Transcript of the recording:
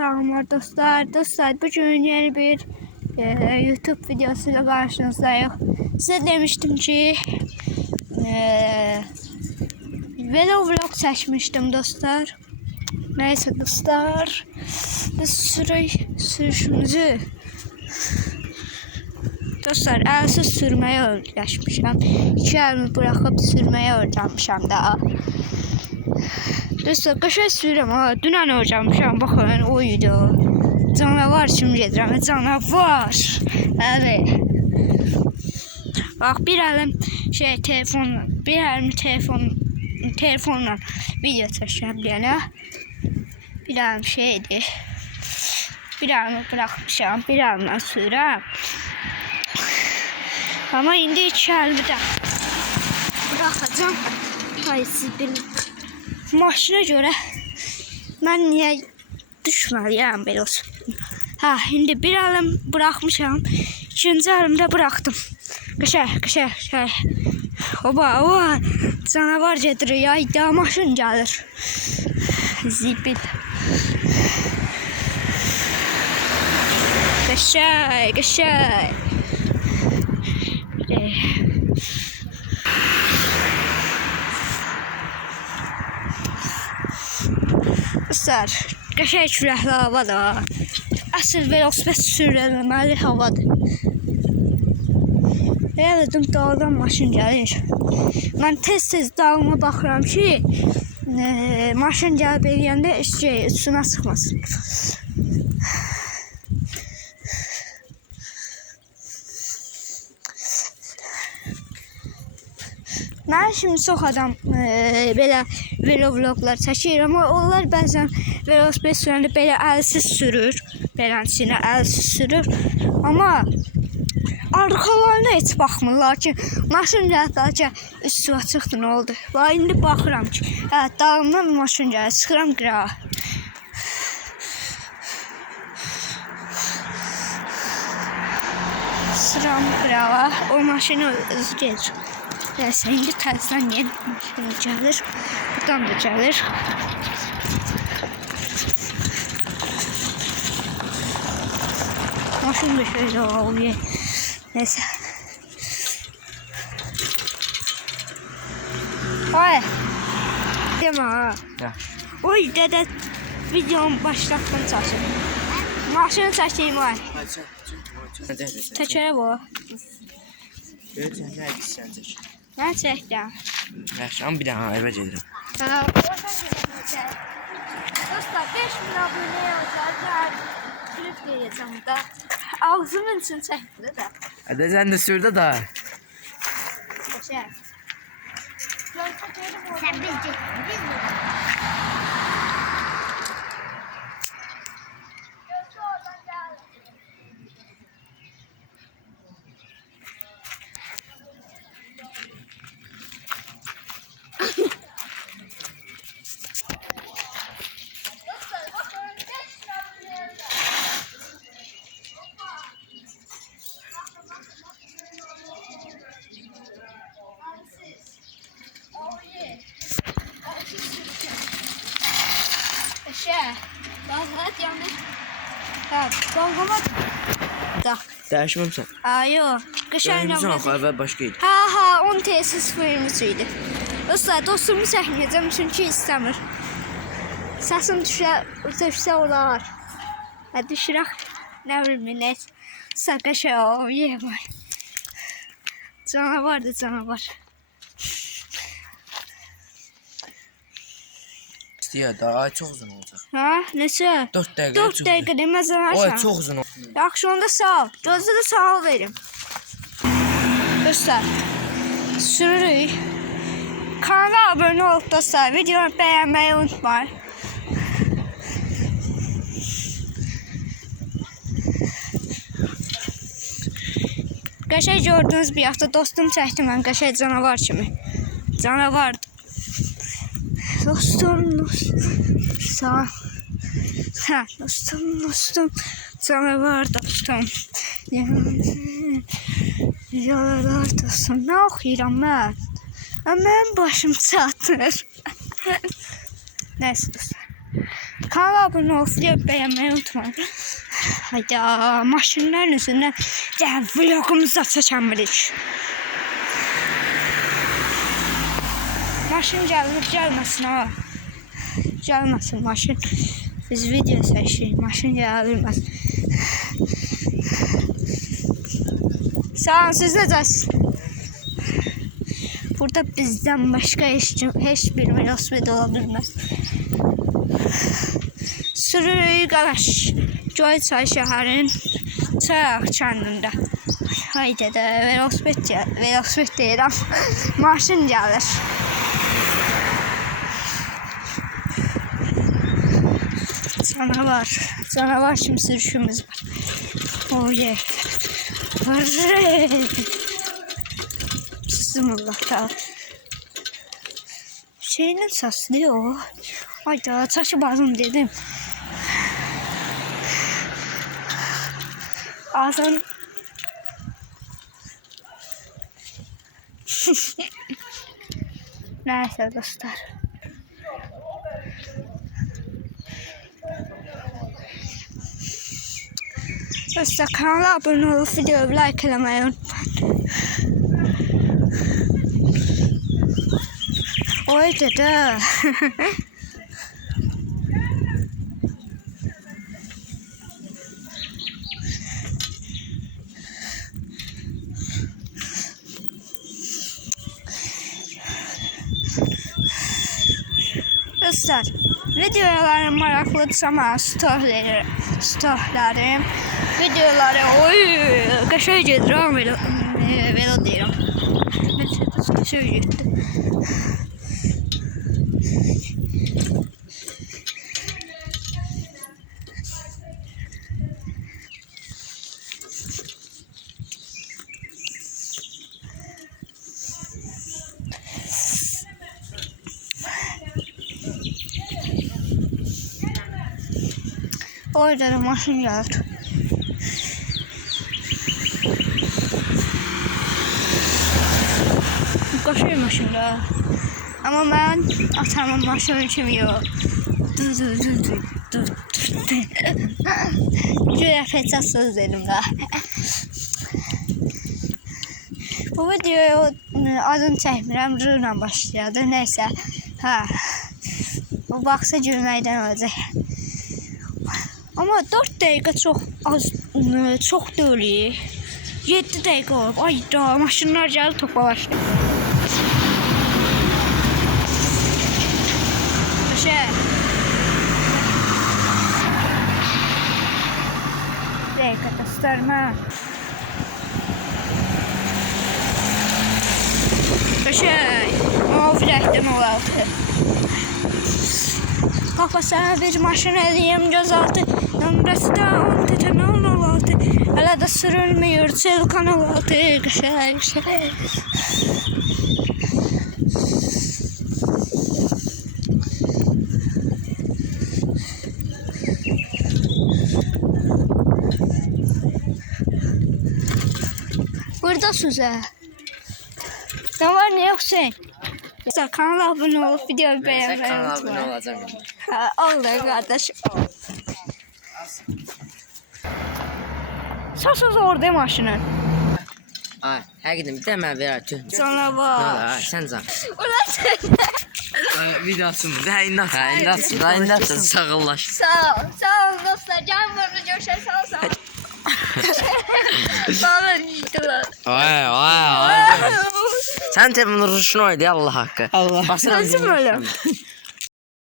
Selamlar dostlar. Bugün yeni bir YouTube videosuyla karşınızdayım. Size demiştim ki vlog çekmiştim dostlar. Neyse dostlar, biz sürüşümüzü dostlar elsiz sürmeye öğrenmişim. 2 elimi bırakıp sürmeye öğrenmişim daha. Dostlar kaşa sürüyorum ha. Dünən öğrenmişim. Bakın o video. Canavar kimi gedirəm. Canavar. Evet. Bak bir elim telefonla video çəkirəm deyənə. Bir elim şeydir. Bir elimi bırakmışam. Bir elimden sürürəm. Ama indi 2 elimi də bırakacağım. Hayır siz bilin. Maşına göre ben niye düşmeliyim böyle olsun. Ha şimdi bir elim bırakmışam. İkinci elimde bıraktım. Kışa. Oba canavar gedir ya. Daha maşın gelir. Zibil. Kışa. Dostlar, qəşəng küləkli havadır. Əsl velosiped sürülməli havadır. Elə dedim dağdan maşın gəlir. Mən tez dağıma baxıram ki, maşın gəlib eləyəndə üstünə çıxmasın. Mən şimdi çox adam belə vloglar çəkir, amma onlar bəzən velosiped sürəndə belə əlsiz sürür, beləsinə əlsiz sürür, amma arxalarına heç baxmırlar ki, maşın gəldi ki, üstü açıqdır, nə oldu? Və indi baxıram ki, dağımdan maşın gəlir, çıxıram qırağa. Sıram qırağa, o maşını özü gelir. Neyse indi tərəfdən yeni maşın gəlir. Buradan da gəlir. Maşın da şöyle oluyor. Neyse. Ay. Deme ha. Oy dede videomu başlatmaya çalışıyorum. Maşını çəkeyim ay. Çəkərə bu. Nə çəkdim? Yaşam bir daha eve gedirəm. Dostlar 5000 abunəyə özel klip deyəcəm da. Ağzımın üçün çəkdi də. Hadi sen de sürdü da. Sen biz Bağlat yanlış. Ha, bağlama. Da. Değişmemişsin. Yok. Qışayla. Değişmemişsin ama başkaydı. Ha, onun tesis filmiydi. Dostlar, dostumu çəkməyəcəm çünki istəmir. Səsim düşsə olar. Düşürək. Nə bilim, nə. Sakışa o, yemay. Canavar. Ya daha çok uzun olacak. Ha, neçə? 4 dəqiqə. 4 dəqiqə deməzəm Oy aşağı. çok uzun oldu. Yaxşı onda sağ ol. Gözünü sağ ol verim. Dostlar, sürürük. Kanala abone olup dostlar, videomu beğenmeyi unutmayın. Qəşəng gördüğünüz bir hafta dostum çəkdi mən qəşəng canavar kimi. Canavardı. Dostum. Sağ. Ha, dostum. Canavar dostum. Yalar dostum. Nə oxuyuram mən? Mənim başım çatır. Neyse dostlar. Kanala abone olup video beğenmeyi unutmayın. Hayda maşınların üstünden vlogumuzu çəkəmirik. Maşın gəlməsin ha. Gəlməsin maşın. Biz video çəkirik. Maşın gəlməsin. Sağ olun siz necəsiniz? Burada bizden başka heç bir velosiped ola bilməz. Sürürük qalaş. Göyçay şəhərin Çayaq kəndində. Haydi də velosiped deyirəm. Maşın gəlir. Canavar kimi sürüşümüz var. Oh yeah. Bismillah. Şeyinin saslı o. Hayda taşı bazım dedim. Ağzın. Neyse dostlar. Dostlar kanala abone olup videoyu like eləməyi unutmayın. Oy dede. Dostlar, videolarım maraqlıdırsa mənə storylərim, videoları qəşəng gedirəm, velo deyirəm. Qəşəng getdi. Orada da maşın geldi. Koşuyor maşınla. Ama ben atamın maşını kimi yok. Dur. Şöyle feçat söz dedim daha. Bu videoyu adını çəkmirəm, rüyla başladı. Neyse. Bu baksa gülməkdən olacaq. Ama 4 dakika çok az, çok değil. 7 dakika olub. Ayda maşınlar gəlib topalaşdı. Bir dakika dostlarım ha. Mavləkdən olardı. Papa sana bir maşın eləyəm gözaltı. Nömrəsi də 10-16. Hələ də sürülmüyor. Çelkan 16. Qəşəng. Burada süzə. Ne var ne yok sen? Kanala abone olup videoyu beğenmeyi Kanala unutma. abone olacağım. Oldu kardeş. Sasız orada maşının. Ay, həqiqətən bir də mən verəcəm. Sana var. Ay, sən can. Ulan sen. Videosunu yayınlatsın. Sağıllaş. Sağ ol dostlar. Can bunu görüşürüz. Sağ ol. Sağ olun. Vay. Sen telefonun ruşunu oydu Allah hakkı. Nasıl böyle?